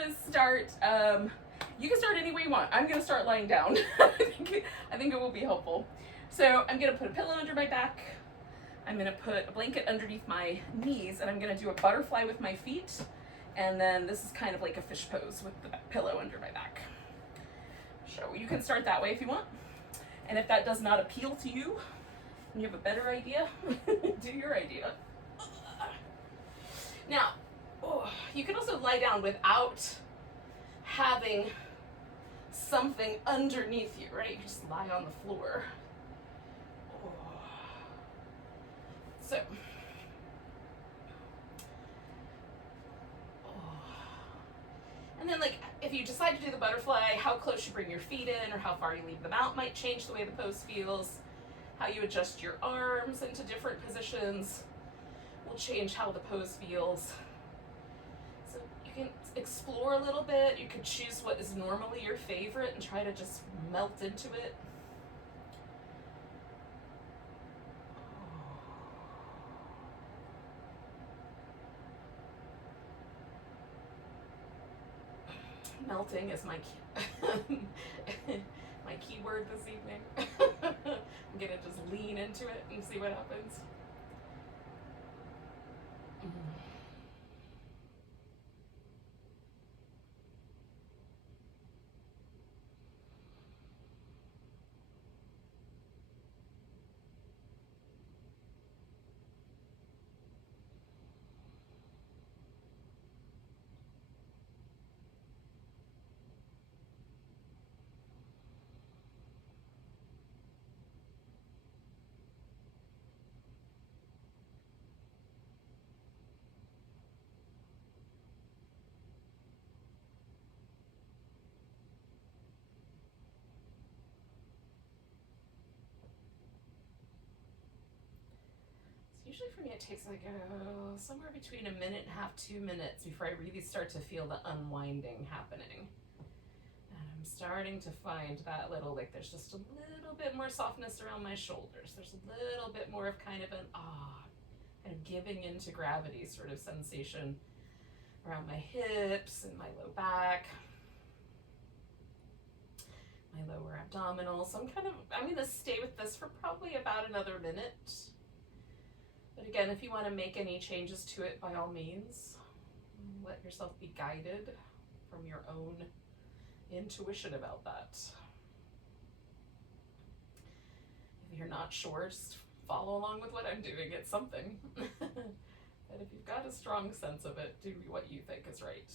gonna start, you can start any way you want. I'm gonna start lying down. I think it will be helpful. So I'm gonna put a pillow under my back. I'm gonna put a blanket underneath my knees, and I'm gonna do a butterfly with my feet. And then this is kind of like a fish pose with the pillow under my back. So you can start that way if you want. And if that does not appeal to you, and you have a better idea, do your idea. Now, you can also lie down without having something underneath you, right? You just lie on the floor. So, and then like, if you decide to do the butterfly, how close you bring your feet in or how far you leave them out might change the way the pose feels. How you adjust your arms into different positions will change how the pose feels. So you can explore a little bit. You could choose what is normally your favorite and try to just melt into it. Melting is my my keyword this evening. I'm gonna just lean into it and see what happens. Usually for me it takes like somewhere between a minute and a half, 2 minutes before I really start to feel the unwinding happening. And I'm starting to find that little, like there's just a little bit more softness around my shoulders. There's a little bit more of kind of an kind of giving into gravity sort of sensation around my hips and my low back, my lower abdominal. So I'm gonna stay with this for probably about another minute. But again, if you want to make any changes to it, by all means, let yourself be guided from your own intuition about that. If you're not sure, just follow along with what I'm doing. It's something. But if you've got a strong sense of it, do what you think is right.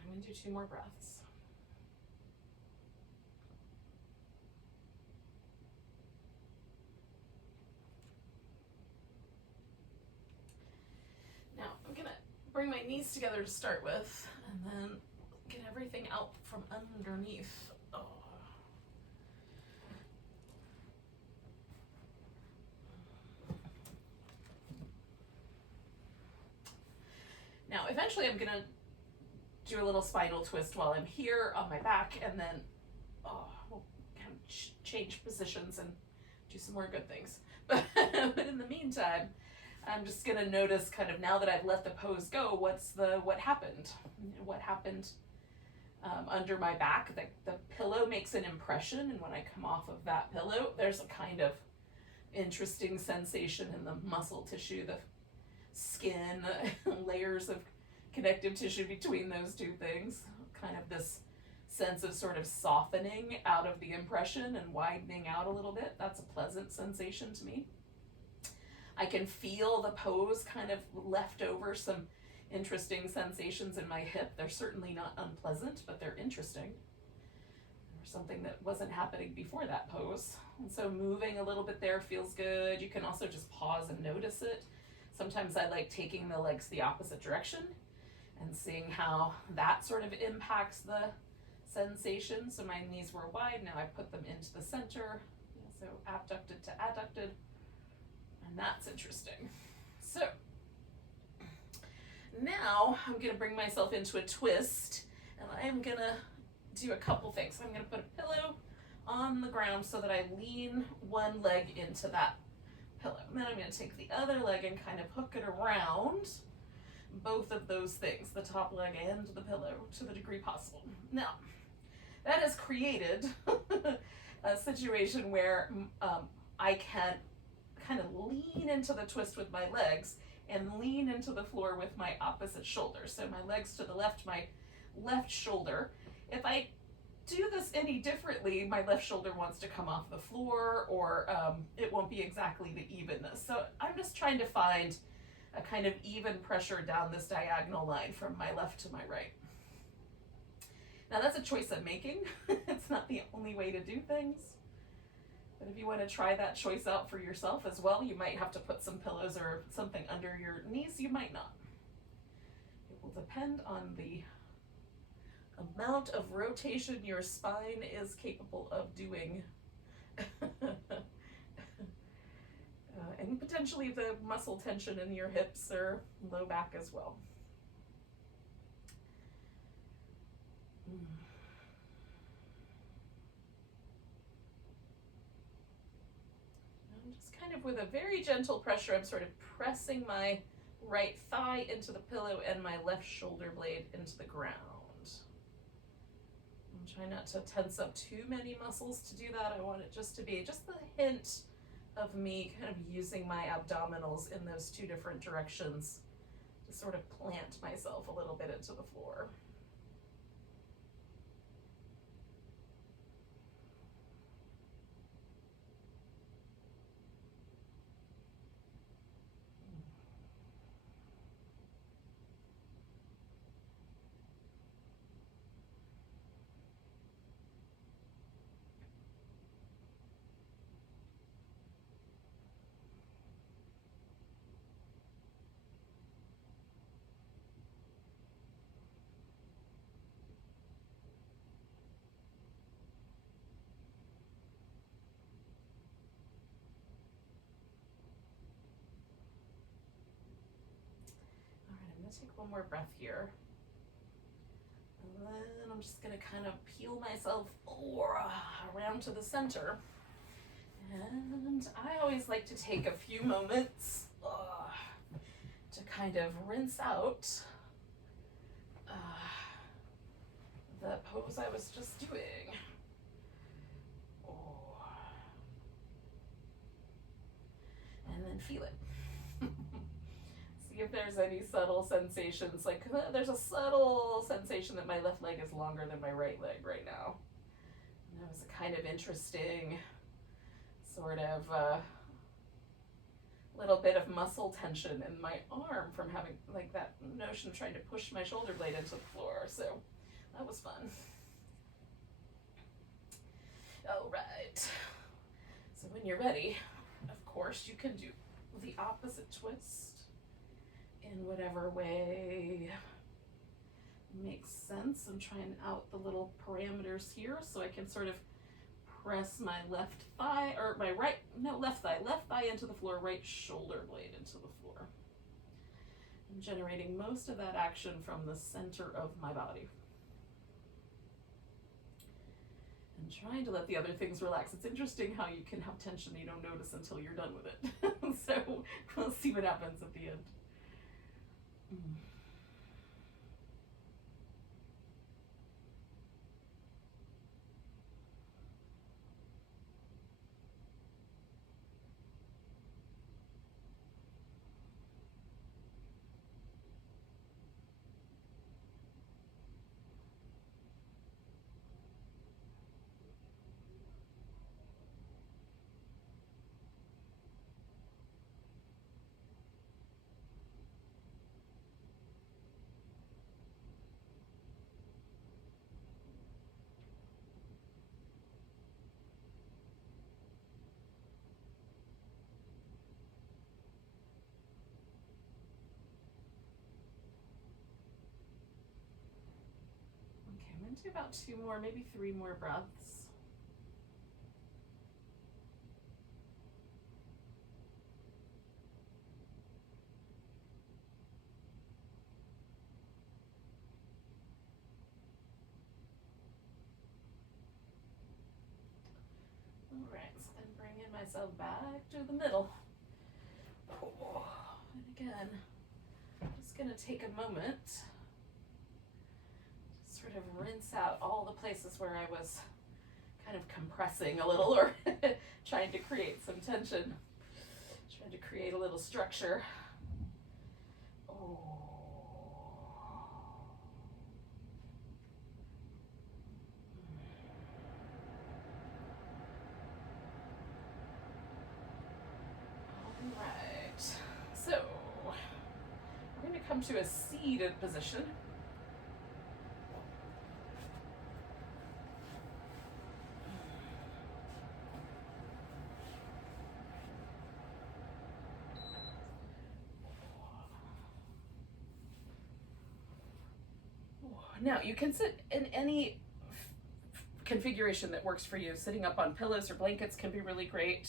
I'm going to do 2 more breaths. Now, I'm going to bring my knees together to start with, and then get everything out from underneath. Now, eventually I'm going to do a little spinal twist while I'm here on my back, and then we'll kind of change positions and do some more good things. But in the meantime, I'm just gonna notice kind of now that I've let the pose go, what happened? What happened under my back. The pillow makes an impression, and when I come off of that pillow, there's a kind of interesting sensation in the muscle tissue, the skin, layers of connective tissue between those two things. Kind of this sense of sort of softening out of the impression and widening out a little bit. That's a pleasant sensation to me. I can feel the pose kind of left over some interesting sensations in my hip. They're certainly not unpleasant, but they're interesting. There's something that wasn't happening before that pose. And so moving a little bit there feels good. You can also just pause and notice it. Sometimes I like taking the legs the opposite direction and seeing how that sort of impacts the sensation. So my knees were wide, now I put them into the center. So abducted to adducted, and that's interesting. So now I'm gonna bring myself into a twist, and I'm gonna do a couple things. I'm gonna put a pillow on the ground so that I lean one leg into that pillow. And then I'm gonna take the other leg and kind of hook it around both of those things, the top leg and the pillow, to the degree possible. Now, that has created a situation where I can kind of lean into the twist with my legs and lean into the floor with my opposite shoulder. So my legs to the left, my left shoulder. If I do this any differently, my left shoulder wants to come off the floor, or it won't be exactly the evenness. So I'm just trying to find a kind of even pressure down this diagonal line from my left to my right. Now that's a choice I'm making. It's not the only way to do things. But if you want to try that choice out for yourself as well, you might have to put some pillows or something under your knees. You might not. It will depend on the amount of rotation your spine is capable of doing. And potentially the muscle tension in your hips or low back as well. Just kind of with a very gentle pressure, I'm sort of pressing my right thigh into the pillow and my left shoulder blade into the ground. I'm trying not to tense up too many muscles to do that. I want it just to be just the hint of me kind of using my abdominals in those two different directions to sort of plant myself a little bit into the floor. Take one more breath here. And then I'm just going to kind of peel myself around to the center. And I always like to take a few moments to kind of rinse out the pose I was just doing. And then feel it. If there's any subtle sensations, like there's a subtle sensation that my left leg is longer than my right leg right now. And that was a kind of interesting sort of little bit of muscle tension in my arm from having like that notion of trying to push my shoulder blade into the floor. So that was fun. All right. So when you're ready, of course, you can do the opposite twist in whatever way makes sense. I'm trying out the little parameters here so I can sort of press my left thigh, or my left thigh into the floor, right shoulder blade into the floor. I'm generating most of that action from the center of my body. And trying to let the other things relax. It's interesting how you can have tension you don't notice until you're done with it. So we'll see what happens at the end. Do about 2 more, maybe 3 more breaths. All right, so then bringing myself back to the middle. And again, I'm just going to take a moment to sort of rinse out all the places where I was kind of compressing a little or trying to create some tension, trying to create a little structure. Oh. All right, so we're going to come to a seated position. Now, you can sit in any configuration that works for you. Sitting up on pillows or blankets can be really great.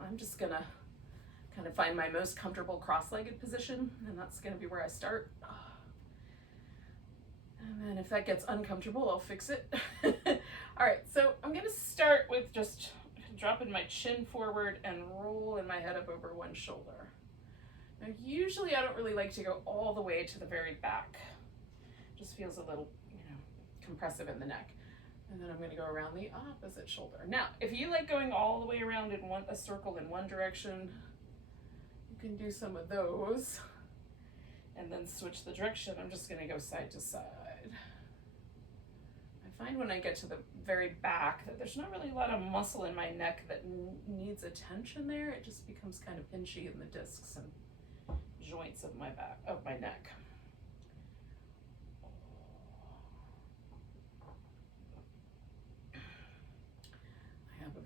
I'm just gonna kind of find my most comfortable cross-legged position, and that's gonna be where I start. And then if that gets uncomfortable, I'll fix it. All right, so I'm gonna start with just dropping my chin forward and rolling my head up over one shoulder. Now, usually I don't really like to go all the way to the very back. Just feels a little, compressive in the neck. And then I'm going to go around the opposite shoulder. Now, if you like going all the way around in a circle in one direction, you can do some of those and then switch the direction. I'm just going to go side to side. I find when I get to the very back that there's not really a lot of muscle in my neck that needs attention there. It just becomes kind of pinchy in the discs and joints of my neck.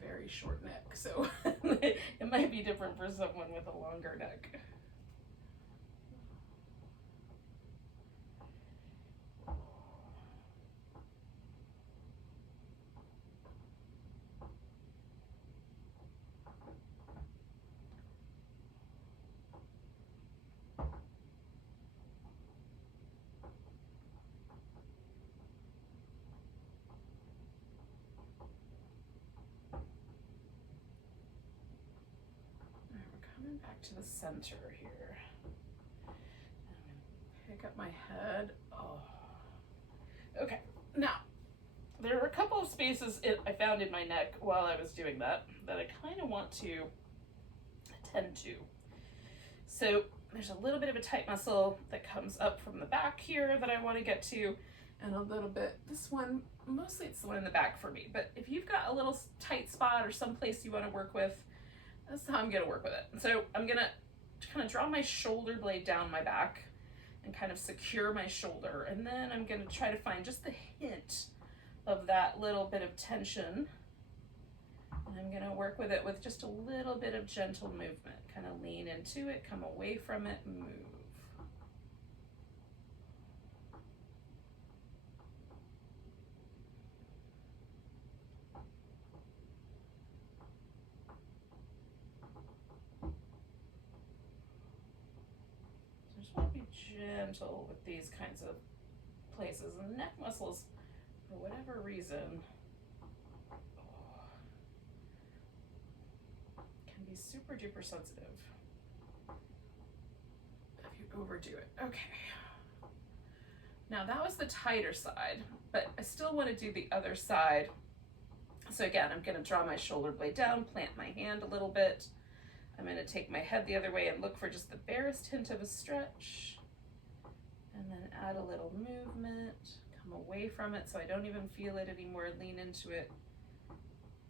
Very short neck, so it might be different for someone with a longer neck. Back to the center here. I'm gonna pick up my head. Oh. Okay, now there are a couple of spaces I found in my neck while I was doing that I kind of want to tend to. So there's a little bit of a tight muscle that comes up from the back here that I want to get to, and a little bit, this one, mostly it's the one in the back for me, but if you've got a little tight spot or someplace you want to work with, that's how I'm going to work with it. So I'm going to kind of draw my shoulder blade down my back and kind of secure my shoulder. And then I'm going to try to find just the hint of that little bit of tension. And I'm going to work with it with just a little bit of gentle movement. Kind of lean into it, come away from it, move. Gentle with these kinds of places, and neck muscles, for whatever reason, can be super duper sensitive if you overdo it. Okay, now that was the tighter side, but I still want to do the other side. So again, I'm going to draw my shoulder blade down, plant my hand a little bit. I'm going to take my head the other way and look for just the barest hint of a stretch. And then add a little movement, come away from it so I don't even feel it anymore, lean into it,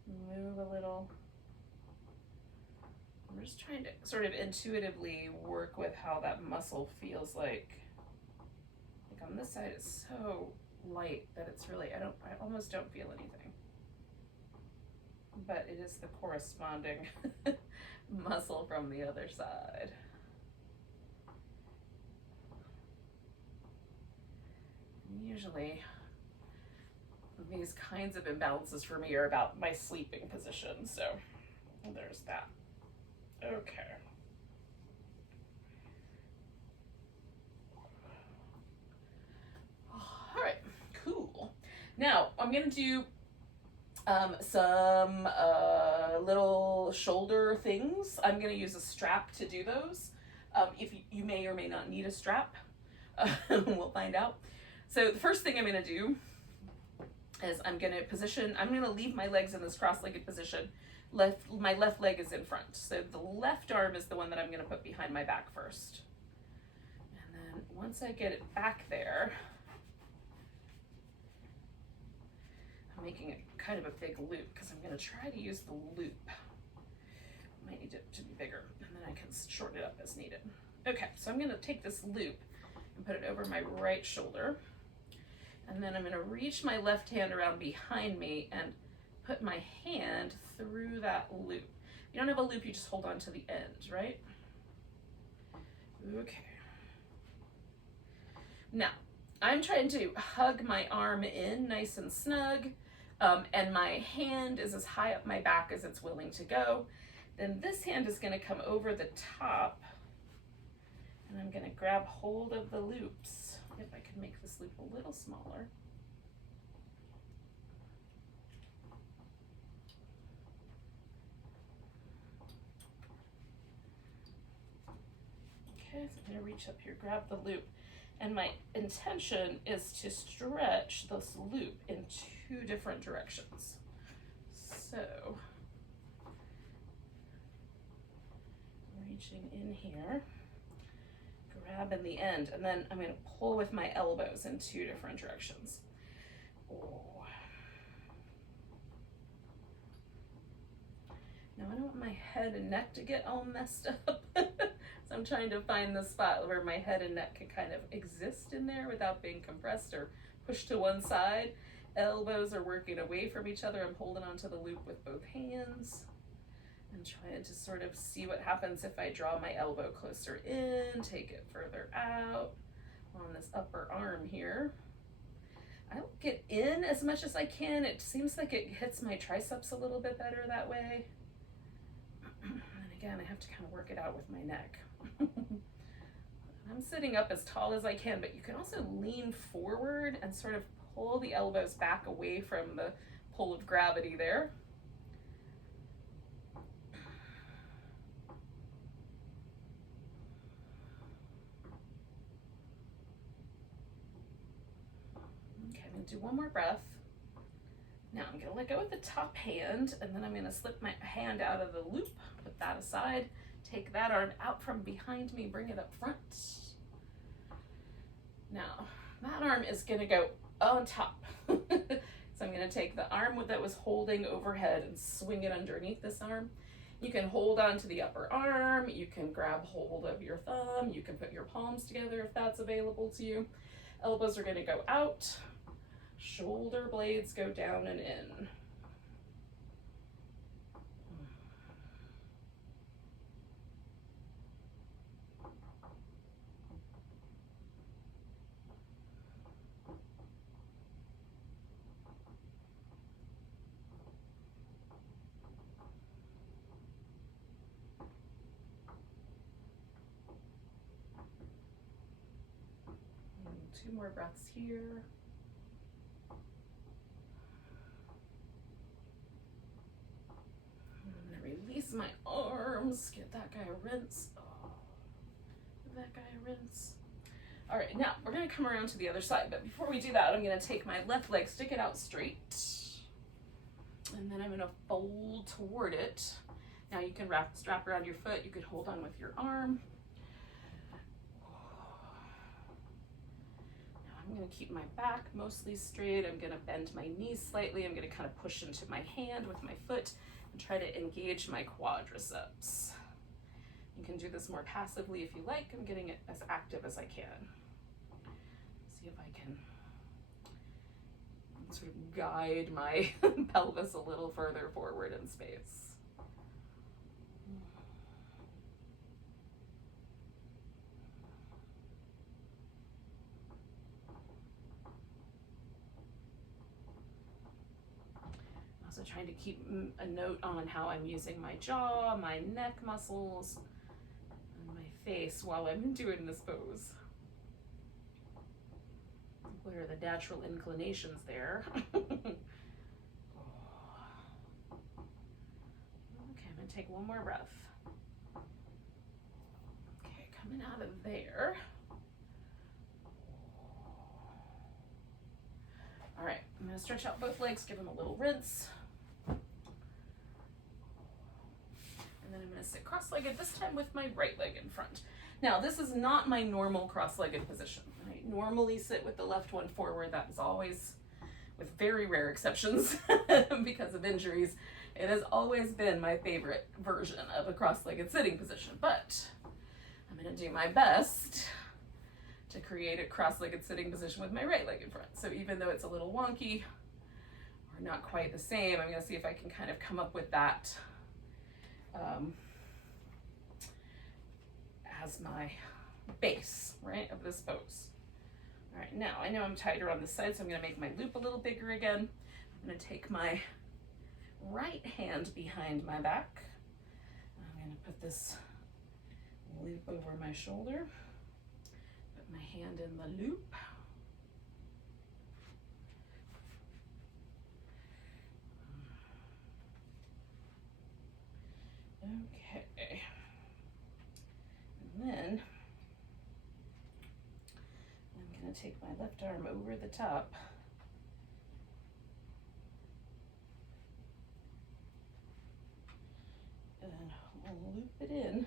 move a little. I'm just trying to sort of intuitively work with how that muscle feels like. Like on this side, it's so light that it's really, I almost don't feel anything. But it is the corresponding muscle from the other side. Usually these kinds of imbalances for me are about my sleeping position. So there's that. Okay. All right, cool. Now I'm gonna do some little shoulder things. I'm gonna use a strap to do those. If you may or may not need a strap, we'll find out. So the first thing I'm gonna do is I'm gonna leave my legs in this cross-legged position. My left leg is in front. So the left arm is the one that I'm gonna put behind my back first. And then once I get it back there, I'm making it kind of a big loop because I'm gonna try to use the loop. Might need it to be bigger, and then I can shorten it up as needed. Okay, so I'm gonna take this loop and put it over my right shoulder. And then I'm gonna reach my left hand around behind me and put my hand through that loop. If you don't have a loop, you just hold on to the end, right? Okay. Now, I'm trying to hug my arm in nice and snug, and my hand is as high up my back as it's willing to go. Then this hand is gonna come over the top, and I'm gonna grab hold of the loops. If I could make this loop a little smaller. Okay, so I'm gonna reach up here, grab the loop. And my intention is to stretch this loop in 2 different directions. So, reaching in here, grabbing the end, and then I'm going to pull with my elbows in 2 different directions. Oh. Now I don't want my head and neck to get all messed up. So I'm trying to find the spot where my head and neck can kind of exist in there without being compressed or pushed to one side. Elbows are working away from each other. I'm holding onto the loop with both hands. I'm trying to sort of see what happens if I draw my elbow closer in, take it further out on this upper arm here. I'll get in as much as I can. It seems like it hits my triceps a little bit better that way. And again, I have to kind of work it out with my neck. I'm sitting up as tall as I can, but you can also lean forward and sort of pull the elbows back away from the pull of gravity there. Okay, I'm gonna do one more breath. Now I'm gonna let go with the top hand, and then I'm gonna slip my hand out of the loop, put that aside, take that arm out from behind me, bring it up front. Now, that arm is gonna go on top. So I'm gonna take the arm that was holding overhead and swing it underneath this arm. You can hold on to the upper arm, you can grab hold of your thumb, you can put your palms together if that's available to you. Elbows are gonna go out, shoulder blades go down and in. And 2 more breaths here. Release my arms, get that guy a rinse. Oh, give that guy a rinse. All right, now we're gonna come around to the other side, but before we do that, I'm gonna take my left leg, stick it out straight, and then I'm gonna fold toward it. Now you can strap around your foot, you could hold on with your arm. Now I'm gonna keep my back mostly straight. I'm gonna bend my knees slightly. I'm gonna kind of push into my hand with my foot and try to engage my quadriceps. You can do this more passively if you like. I'm getting it as active as I can. See if I can sort of guide my pelvis a little further forward in space. trying to keep a note on how I'm using my jaw, my neck muscles, and my face while I'm doing this pose. What are the natural inclinations there? Okay, I'm gonna take one more breath. Okay, coming out of there. All right, I'm gonna stretch out both legs, give them a little rinse. And then I'm gonna sit cross-legged, this time with my right leg in front. Now, this is not my normal cross-legged position. I normally sit with the left one forward. That is always, with very rare exceptions because of injuries, it has always been my favorite version of a cross-legged sitting position. But I'm gonna do my best to create a cross-legged sitting position with my right leg in front. So even though it's a little wonky or not quite the same, I'm gonna see if I can kind of come up with that as my base, right, of this pose. All right, now I know I'm tighter on this side, so I'm gonna make my loop a little bigger again. I'm gonna take my right hand behind my back. I'm gonna put this loop over my shoulder. Put my hand in the loop. Okay. And then I'm going to take my left arm over the top. And I'll loop it in.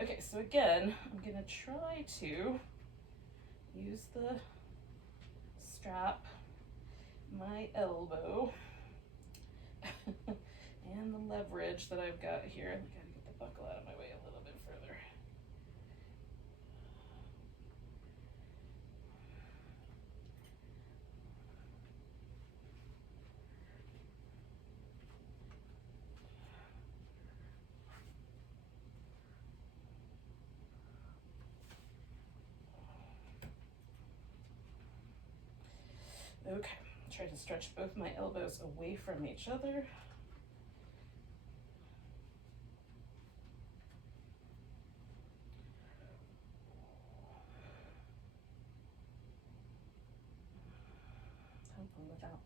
Okay, so again, I'm going to try to use the strap, my elbow, and the leverage that I've got here. I gotta get the buckle out of my way a little bit further. Okay, try to stretch both my elbows away from each other. Hopefully without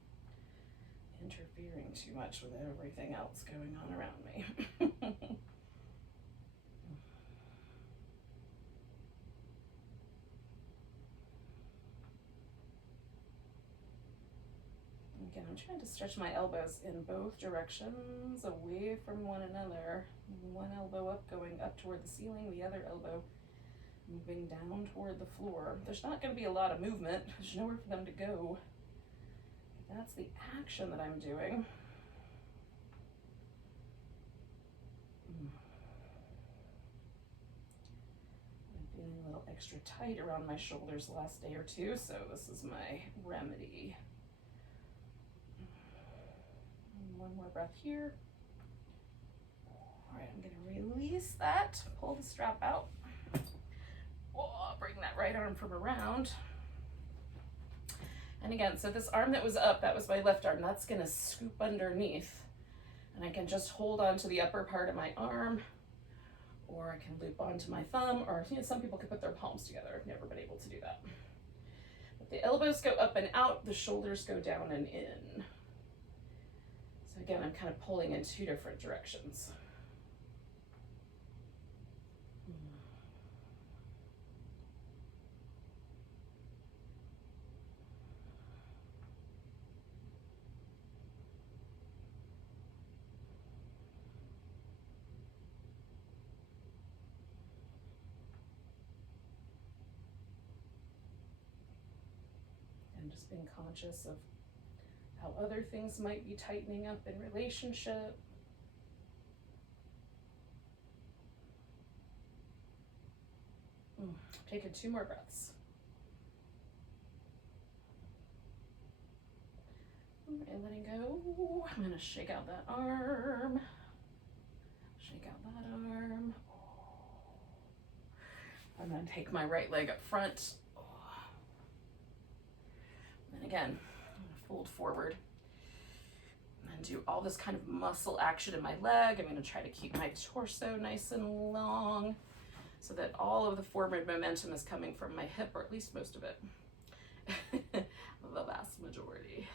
interfering too much with everything else going on around me. Again, I'm trying to stretch my elbows in both directions away from one another. One elbow up, going up toward the ceiling, the other elbow moving down toward the floor. There's not going to be a lot of movement. There's nowhere for them to go. That's the action that I'm doing. I'm feeling a little extra tight around my shoulders the last day or two, so this is my remedy. One more breath here. All right, I'm gonna release that, pull the strap out. Oh, bring that right arm from around. And again, so this arm that was up, that was my left arm, that's gonna scoop underneath. And I can just hold on to the upper part of my arm, or I can loop onto my thumb, or some people can put their palms together. I've never been able to do that. But the elbows go up and out, the shoulders go down and in. So again, I'm kind of pulling in two different directions. And just being conscious of how other things might be tightening up in relationship. Taking 2 more breaths. And letting go. I'm gonna shake out that arm. Shake out that arm. I'm gonna take my right leg up front. And again, I'm gonna fold forward and do all this kind of muscle action in my leg. I'm going to try to keep my torso nice and long so that all of the forward momentum is coming from my hip, or at least most of it. The vast majority.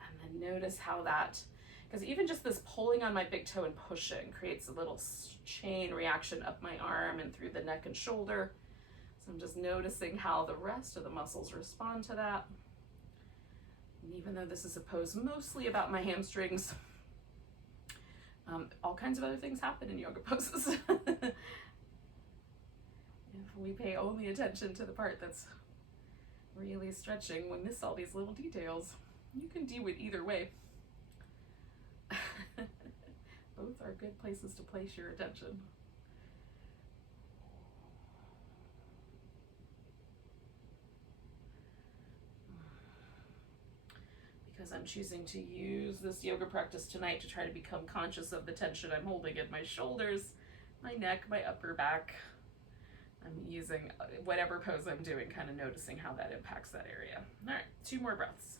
And then notice how that, because even just this pulling on my big toe and pushing creates a little chain reaction up my arm and through the neck and shoulder. So I'm just noticing how the rest of the muscles respond to that. And even though this is a pose mostly about my hamstrings, all kinds of other things happen in yoga poses. If we pay only attention to the part that's really stretching, we miss all these little details. You can do it either way. Both are good places to place your attention. Because I'm choosing to use this yoga practice tonight to try to become conscious of the tension I'm holding in my shoulders, my neck, my upper back. I'm using whatever pose I'm doing, kind of noticing how that impacts that area. All right, 2 more breaths.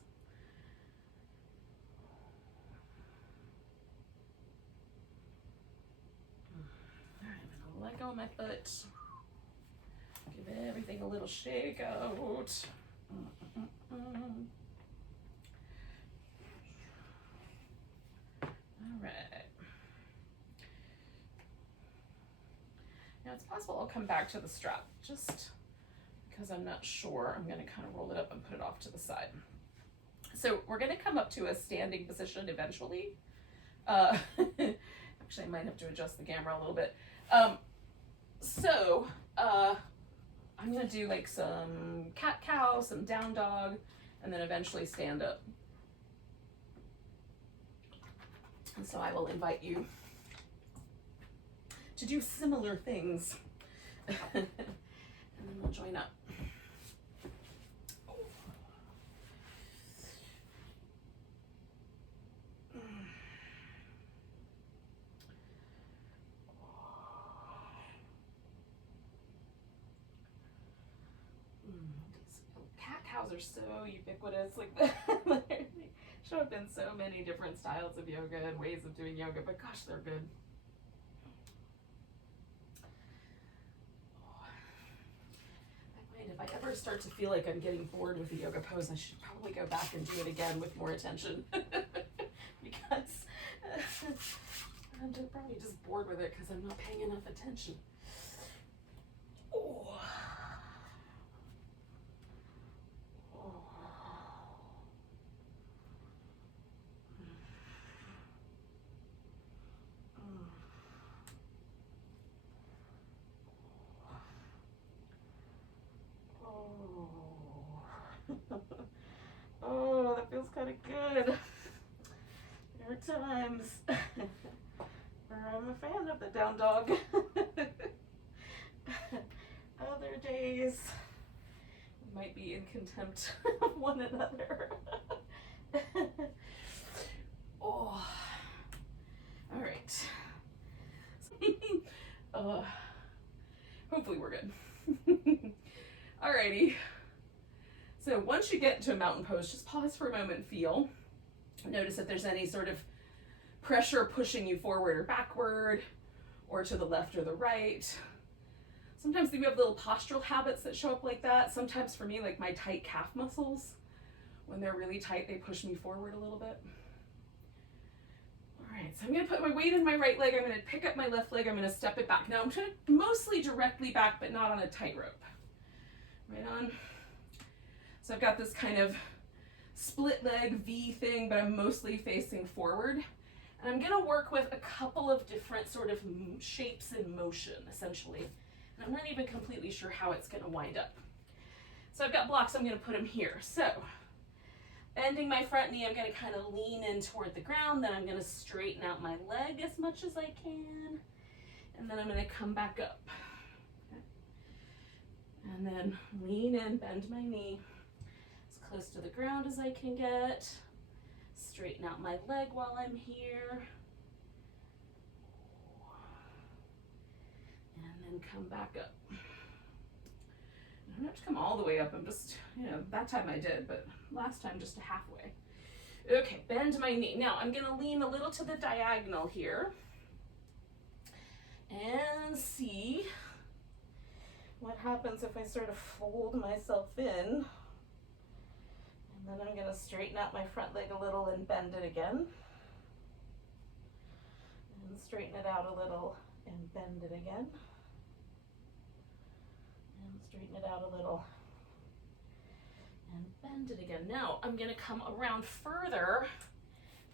All right, I'm gonna let go of my foot. Give everything a little shake out. All right. Now it's possible I'll come back to the strap just because I'm not sure. I'm going to kind of roll it up and put it off to the side. So we're going to come up to a standing position eventually. Actually, I might have to adjust the camera a little bit. I'm going to do like some cat-cow, some down dog, and then eventually stand up. And so I will invite you to do similar things. And then we'll join up. Cat-cows are so ubiquitous. Like they show up in so many different styles of yoga and ways of doing yoga, but gosh, they're good. If I ever start to feel like I'm getting bored with the yoga pose, I should probably go back and do it again with more attention. Because I'm probably just bored with it because I'm not paying enough attention. Oh. Oh, that feels kind of good. There are times where I'm a fan of the down dog. Other days we might be in contempt of one another. Oh, all right. Hopefully we're good. Alrighty. So once you get into a mountain pose, just pause for a moment and feel. Notice if there's any sort of pressure pushing you forward or backward, or to the left or the right. Sometimes we have little postural habits that show up like that. Sometimes for me, like my tight calf muscles, when they're really tight, they push me forward a little bit. All right, so I'm gonna put my weight in my right leg. I'm gonna pick up my left leg. I'm gonna step it back. Now I'm trying to mostly directly back, but not on a tightrope. Right on. So I've got this kind of split leg V thing, but I'm mostly facing forward. And I'm gonna work with a couple of different sort of shapes in motion, essentially. And I'm not even completely sure how it's gonna wind up. So I've got blocks, I'm gonna put them here. So, bending my front knee, I'm gonna kind of lean in toward the ground, then I'm gonna straighten out my leg as much as I can. And then I'm gonna come back up. Okay. And then lean in, bend my knee as close to the ground as I can get. Straighten out my leg while I'm here. And then come back up. I don't have to come all the way up. I'm just, that time I did, but last time just halfway. Okay, bend my knee. Now I'm gonna lean a little to the diagonal here and see what happens if I sort of fold myself in. And then I'm gonna straighten out my front leg a little and bend it again. And straighten it out a little and bend it again. And straighten it out a little and bend it again. Now I'm gonna come around further,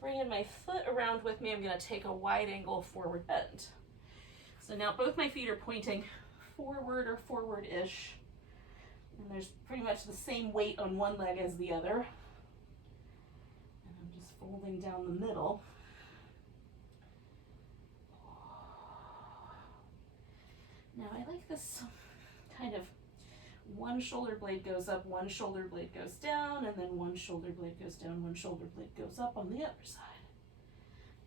bringing my foot around with me. I'm gonna take a wide angle forward bend. So now both my feet are pointing forward or forward-ish, and there's pretty much the same weight on one leg as the other. And I'm just folding down the middle. Now I like this kind of one shoulder blade goes up, one shoulder blade goes down, and then one shoulder blade goes down, one shoulder blade goes up on the other side.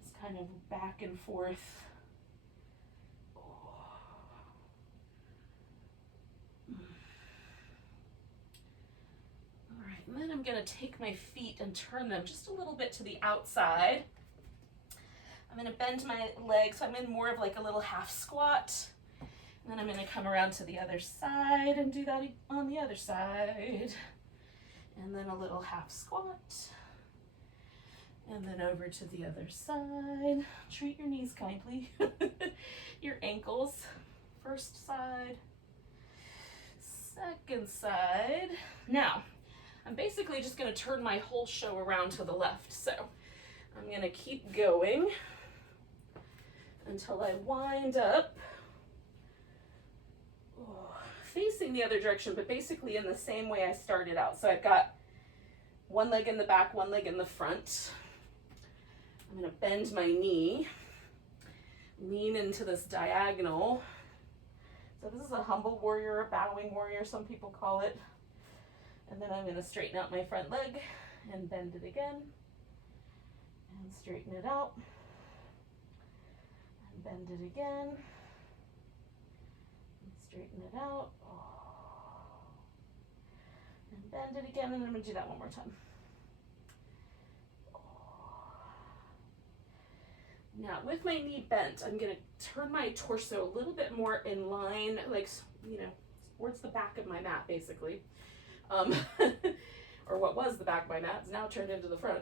It's kind of back and forth. All right, and then I'm gonna take my feet and turn them just a little bit to the outside. I'm gonna bend my legs, so I'm in more of like a little half squat. And then I'm going to come around to the other side and do that on the other side. And then a little half squat. And then over to the other side. Treat your knees kindly. Your ankles. First side. Second side. Now, I'm basically just going to turn my whole show around to the left. So I'm going to keep going until I wind up facing the other direction, but basically in the same way I started out. So I've got one leg in the back, one leg in the front. I'm going to bend my knee, lean into this diagonal. So this is a humble warrior, a bowing warrior, some people call it. And then I'm going to straighten out my front leg and bend it again and straighten it out and bend it again. Straighten it out, and bend it again, and I'm going to do that one more time. Now, with my knee bent, I'm going to turn my torso a little bit more in line, like, you know, towards the back of my mat, basically. Or what was the back of my mat is now turned into the front.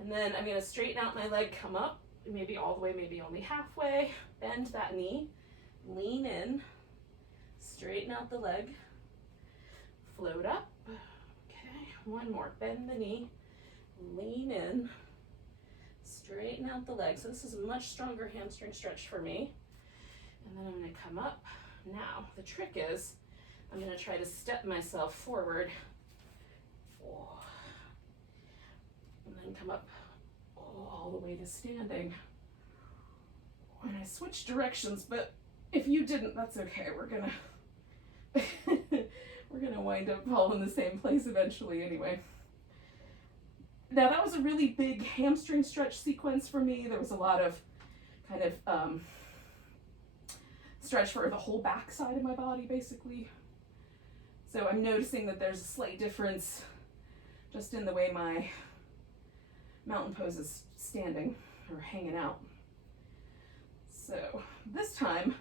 And then I'm going to straighten out my leg, come up, maybe all the way, maybe only halfway, bend that knee. Lean in, straighten out the leg, float up. Okay, one more, bend the knee, lean in, straighten out the leg. So this is a much stronger hamstring stretch for me. And then I'm going to come up. Now, the trick is I'm going to try to step myself forward. And then come up all the way to standing. And I switch directions, but if you didn't, that's okay. We're gonna wind up all in the same place eventually anyway. Now that was a really big hamstring stretch sequence for me. There was a lot of kind of stretch for the whole back side of my body basically. So I'm noticing that there's a slight difference just in the way my mountain pose is standing or hanging out. So this time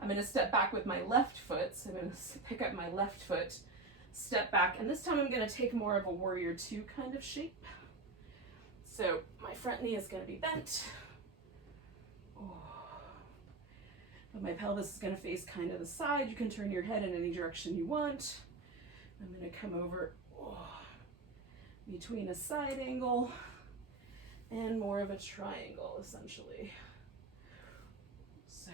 I'm going to step back with my left foot. So I'm going to pick up my left foot, step back, and this time I'm going to take more of a warrior two kind of shape. So my front knee is going to be bent. But my pelvis is going to face kind of the side. You can turn your head in any direction you want. I'm going to come over between a side angle and more of a triangle, essentially. So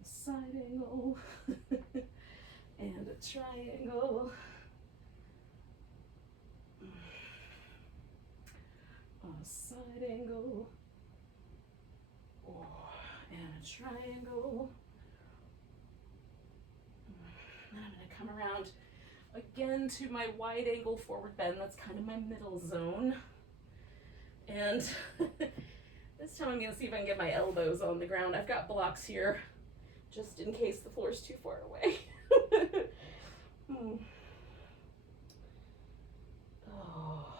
a side angle and a triangle. A side angle and a triangle. And I'm going to come around again to my wide angle forward bend. That's kind of my middle zone. And this time I'm going to see if I can get my elbows on the ground. I've got blocks here just in case the floor is too far away. Oh.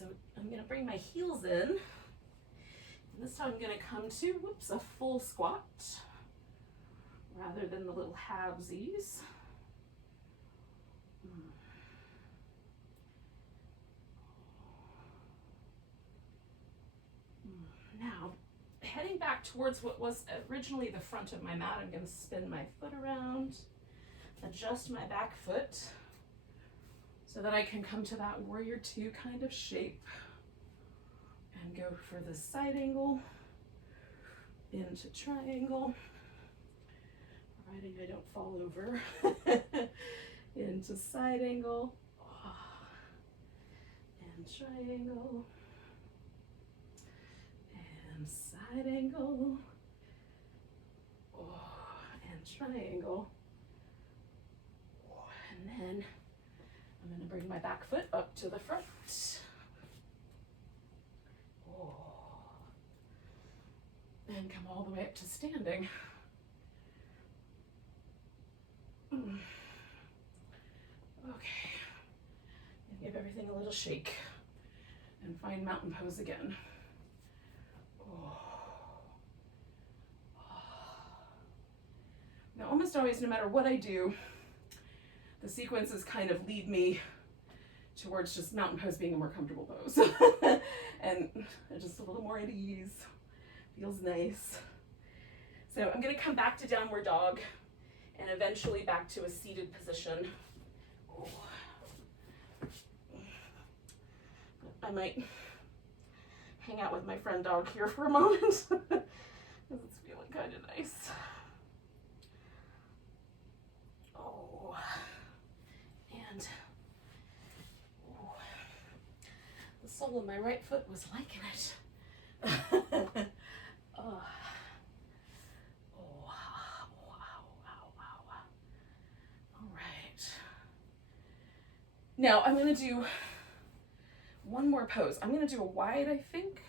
so I'm gonna bring my heels in. And this time I'm gonna come to, whoops, a full squat rather than the little halvesies. Now, heading back towards what was originally the front of my mat, I'm going to spin my foot around, adjust my back foot so that I can come to that warrior two kind of shape and go for the side angle into triangle, providing I don't fall over, into side angle and triangle. Side angle, and triangle, and then I'm going to bring my back foot up to the front, and come all the way up to standing. Okay, give everything a little shake and find mountain pose again. Now, almost always, no matter what I do, the sequences kind of lead me towards just mountain pose being a more comfortable pose. And just a little more at ease. Feels nice. So I'm going to come back to downward dog and eventually back to a seated position. I might hang out with my friend dog here for a moment because it's feeling kind of nice. And the sole of my right foot was liking it. All right. Now I'm going to do one more pose. I'm going to do a wide, I think.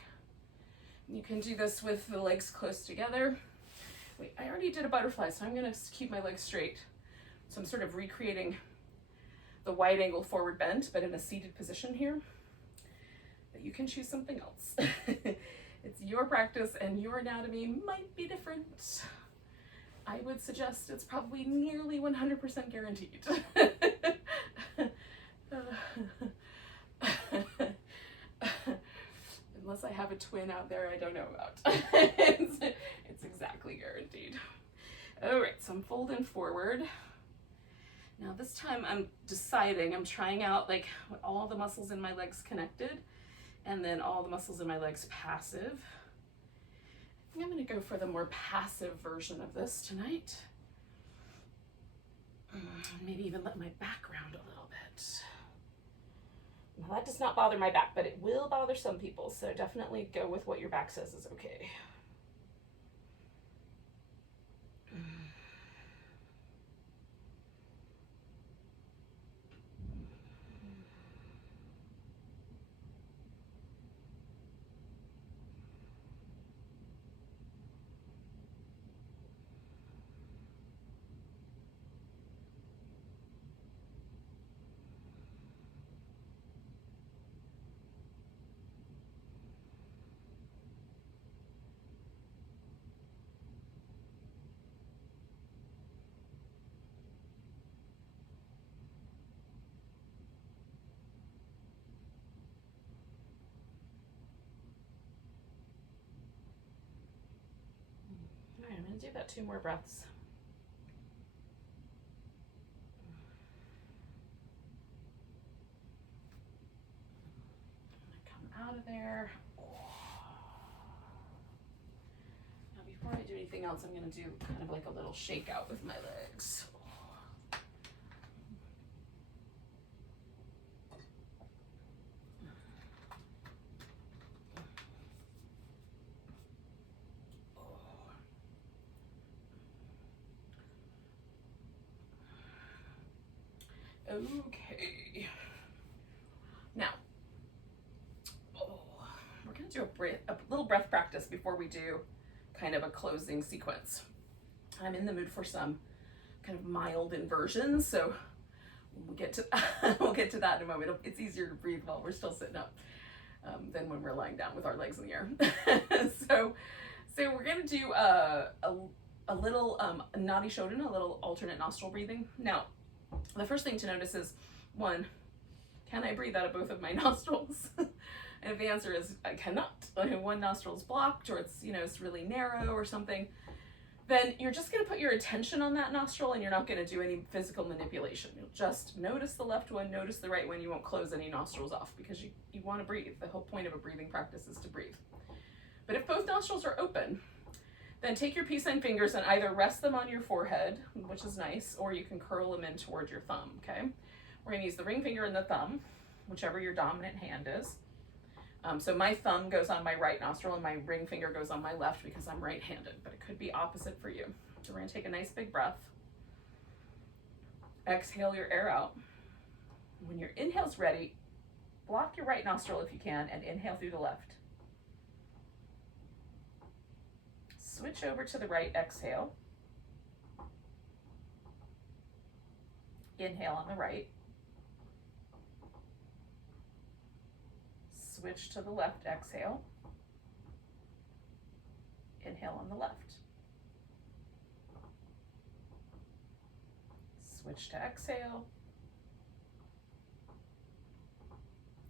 You can do this with the legs close together. Wait, I already did a butterfly, so I'm going to keep my legs straight. So I'm sort of recreating the wide angle forward bend, but in a seated position here. But you can choose something else. It's your practice and your anatomy might be different. I would suggest it's probably nearly 100% guaranteed. Unless I have a twin out there I don't know about. It's exactly guaranteed. All right, so I'm folding forward. Now this time I'm deciding, I'm trying out like all the muscles in my legs connected and then all the muscles in my legs passive. I think I'm going to go for the more passive version of this tonight. Maybe even let my back round a little bit. Now that does not bother my back, but it will bother some people, so definitely go with what your back says is okay. All right, I'm going to do about 2 more breaths. Come out of there. Now before I do anything else, I'm going to do kind of like a little shakeout with my legs. Okay. Now, we're going to do a little breath practice before we do kind of a closing sequence. I'm in the mood for some kind of mild inversions, so we'll get to we'll get to that in a moment. It's easier to breathe while we're still sitting up. than when we're lying down with our legs in the air. So we're gonna do a little nadi shodhana, a little alternate nostril breathing. Now, the first thing to notice is, one, can I breathe out of both of my nostrils? And if the answer is I cannot, one nostril's blocked, or it's, you know, it's really narrow or something, then you're just going to put your attention on that nostril and you're not going to do any physical manipulation. You'll just notice the left one, notice the right one. You won't close any nostrils off because you want to breathe. The whole point of a breathing practice is to breathe. But if both nostrils are open, then take your peace sign fingers and either rest them on your forehead, which is nice, or you can curl them in toward your thumb, okay? We're going to use the ring finger and the thumb, whichever your dominant hand is. So my thumb goes on my right nostril and my ring finger goes on my left because I'm right-handed, but it could be opposite for you. So we're gonna take a nice big breath. Exhale your air out. When your inhale's ready, block your right nostril if you can and inhale through the left. Switch over to the right, exhale. Inhale on the right. Switch to the left, exhale. Inhale on the left. Switch to exhale.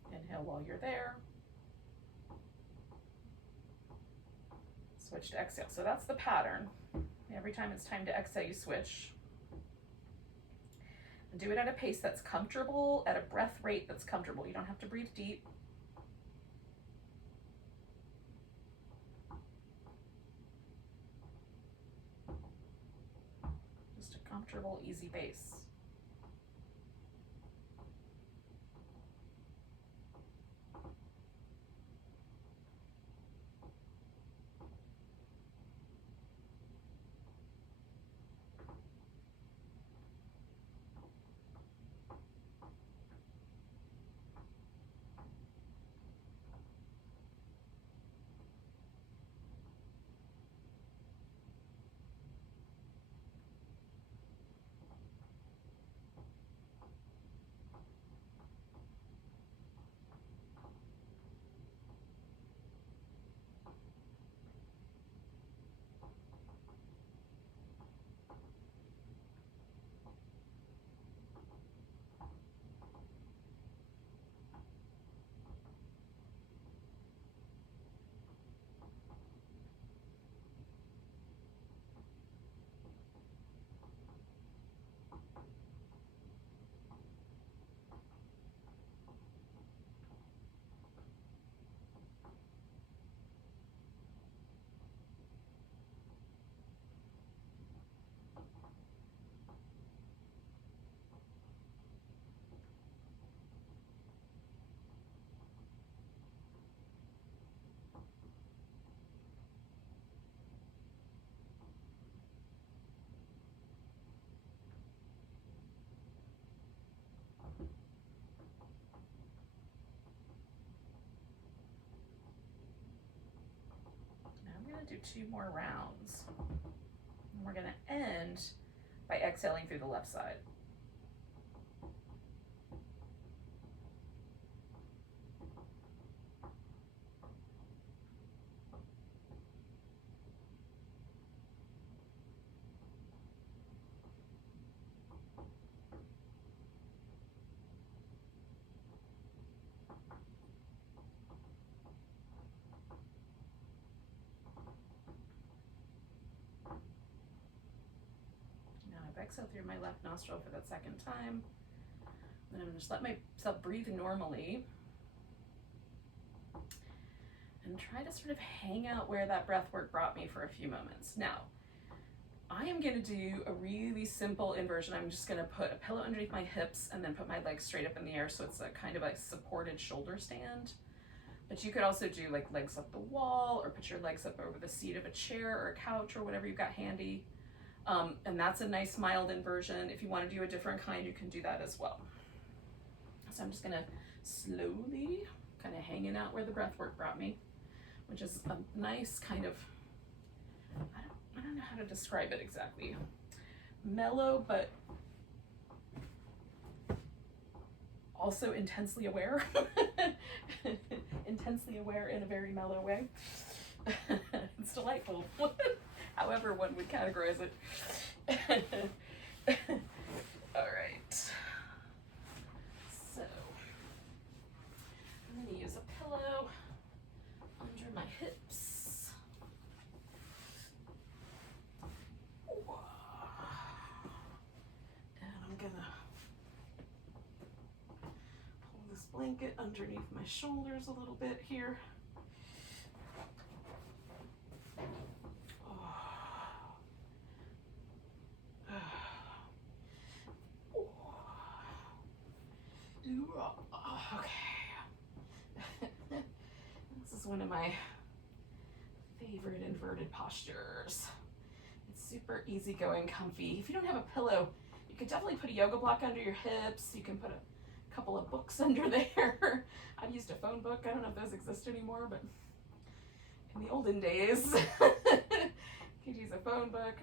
Inhale while you're there. Switch to exhale. So that's the pattern. Every time it's time to exhale, you switch. And do it at a pace that's comfortable, at a breath rate that's comfortable. You don't have to breathe deep. Comfortable, easy base. Do 2 more rounds. And we're going to end by exhaling through the left side. Exhale through my left nostril for that second time. Then I'm going to just let myself breathe normally and try to sort of hang out where that breath work brought me for a few moments. Now, I am going to do a really simple inversion. I'm just going to put a pillow underneath my hips and then put my legs straight up in the air, so it's a kind of a supported shoulder stand. But you could also do like legs up the wall, or put your legs up over the seat of a chair or a couch or whatever you've got handy. And that's a nice mild inversion. If you want to do a different kind, you can do that as well. So I'm just going to slowly kind of hanging out where the breath work brought me, which is a nice kind of, I don't know how to describe it exactly. Mellow, but also intensely aware. Intensely aware in a very mellow way. It's delightful, however one would categorize it. All right. So I'm going to use a pillow under my hips. And I'm going to pull this blanket underneath my shoulders a little bit here. Okay. This is one of my favorite inverted postures. It's super easygoing, comfy. If you don't have a pillow, you could definitely put a yoga block under your hips. You can put a couple of books under there. I've used a phone book. I don't know if those exist anymore, but in the olden days, you could use a phone book.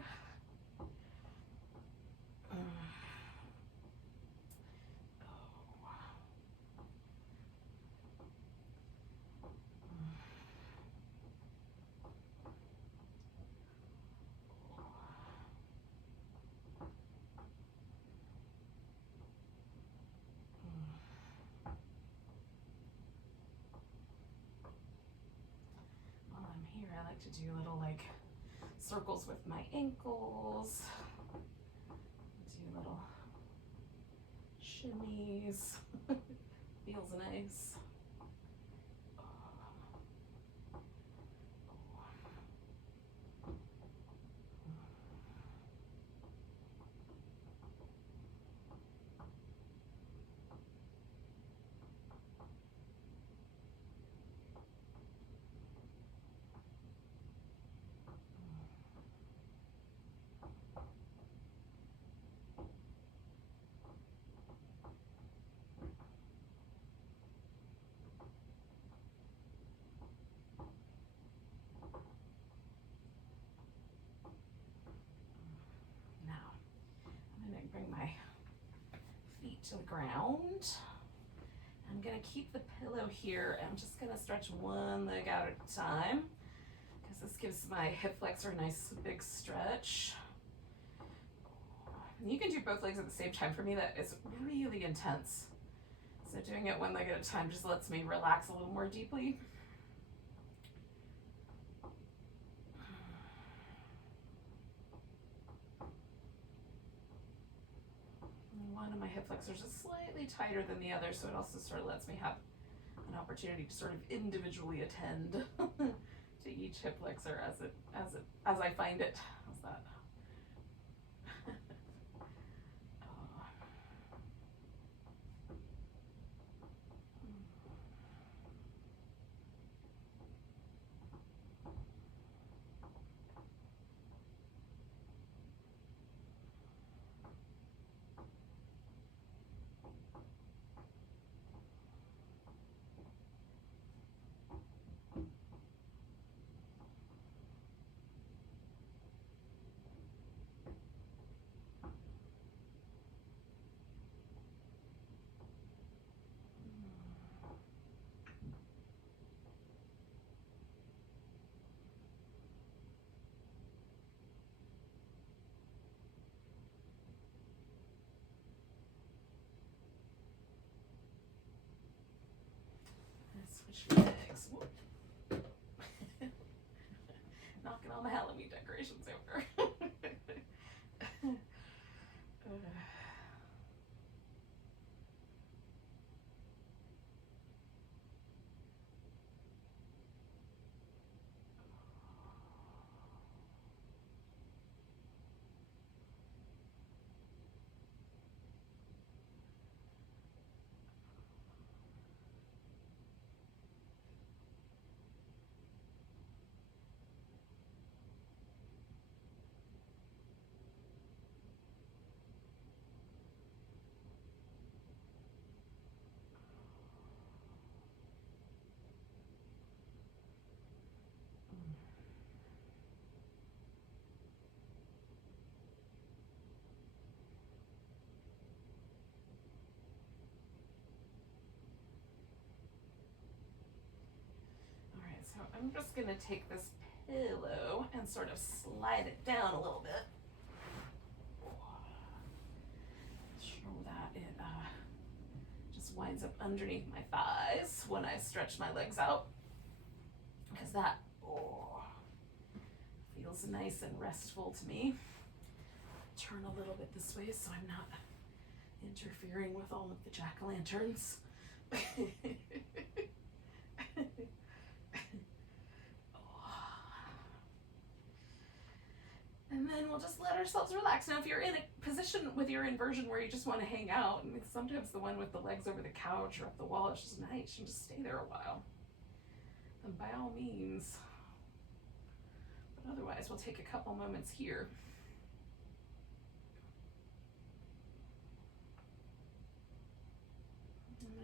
While I'm here, I like to do little like circles with my ankles. Do little shimmies. Feels nice. Bring my feet to the ground. I'm gonna keep the pillow here. I'm just gonna stretch one leg out at a time because this gives my hip flexor a nice big stretch. And you can do both legs at the same time. For me, that is really intense. So doing it one leg at a time just lets me relax a little more deeply. One of my hip flexors is slightly tighter than the other, so it also sort of lets me have an opportunity to sort of individually attend to each hip flexor as I find it. How's that? Switch legs. Knocking all the Halloween decorations over. I'm just gonna take this pillow and sort of slide it down a little bit. So that it just winds up underneath my thighs when I stretch my legs out. Because that feels nice and restful to me. Turn a little bit this way so I'm not interfering with all of the jack-o'-lanterns. And then we'll just let ourselves relax. Now, if you're in a position with your inversion where you just want to hang out, and sometimes the one with the legs over the couch or up the wall is just nice, you can just stay there a while, then by all means. But otherwise, we'll take a couple moments here.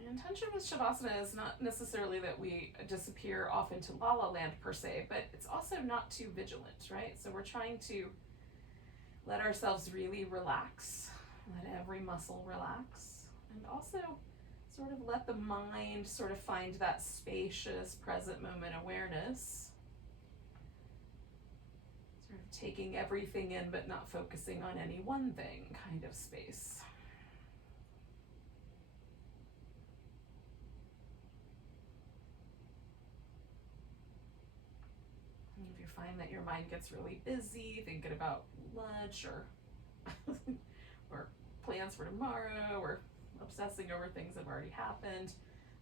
The intention with Shavasana is not necessarily that we disappear off into La La Land per se, but it's also not too vigilant, right? So we're trying to let ourselves really relax, let every muscle relax, and also sort of let the mind sort of find that spacious present moment awareness, sort of taking everything in but not focusing on any one thing kind of space. If you find that your mind gets really busy thinking about lunch or or plans for tomorrow or obsessing over things that have already happened,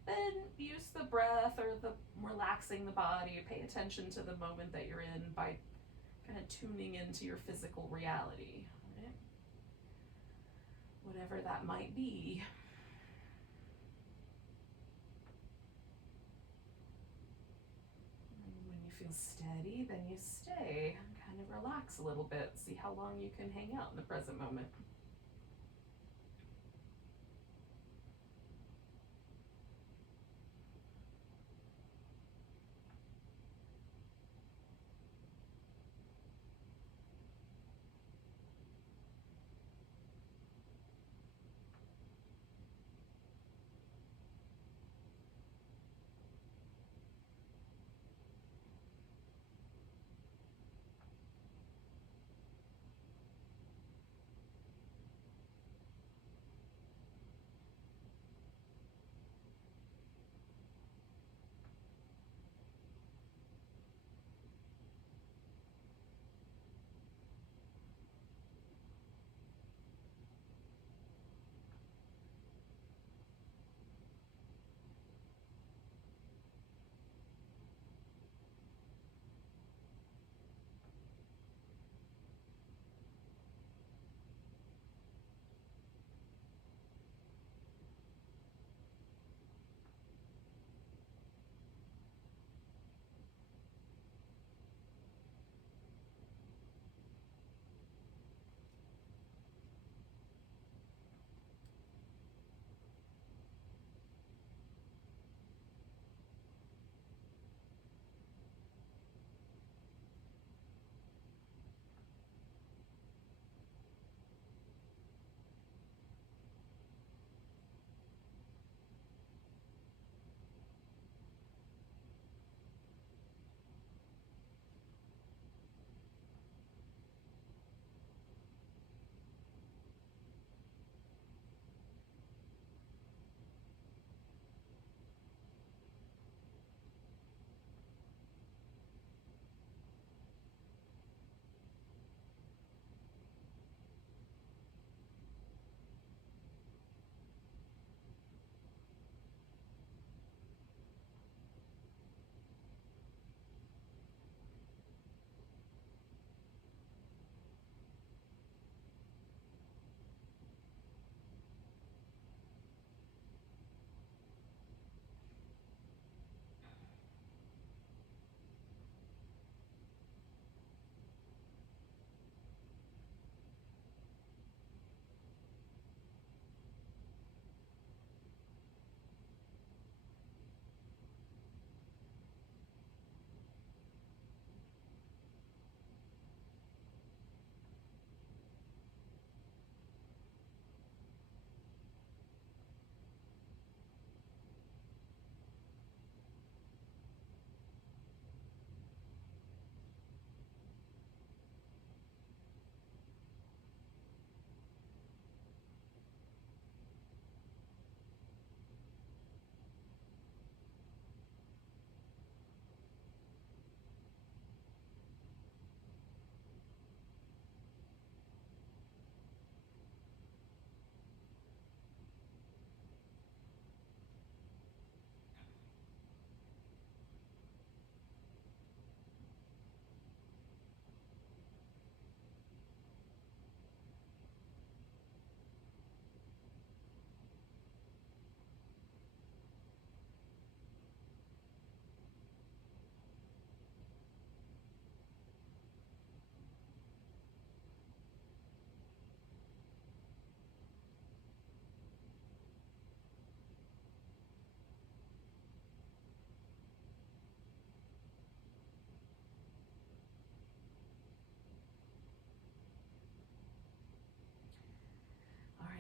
then use the breath or the relaxing the body. Pay attention to the moment that you're in by kind of tuning into your physical reality, right? Whatever that might be. Feel steady, then you stay and kind of relax a little bit. See how long you can hang out in the present moment.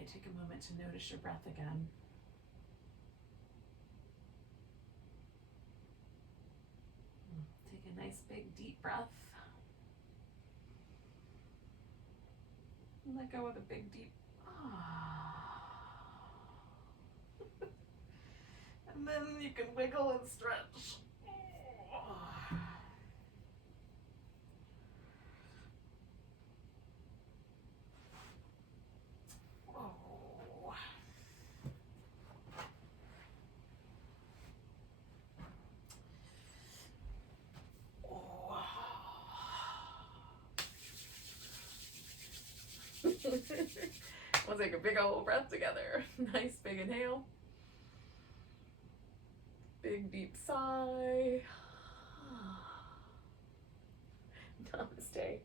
might take a moment to notice your breath again. Take a nice big deep breath. Let go with a big deep and then you can wiggle and stretch. We'll take a big old breath together. Nice big inhale. Big deep sigh. Namaste.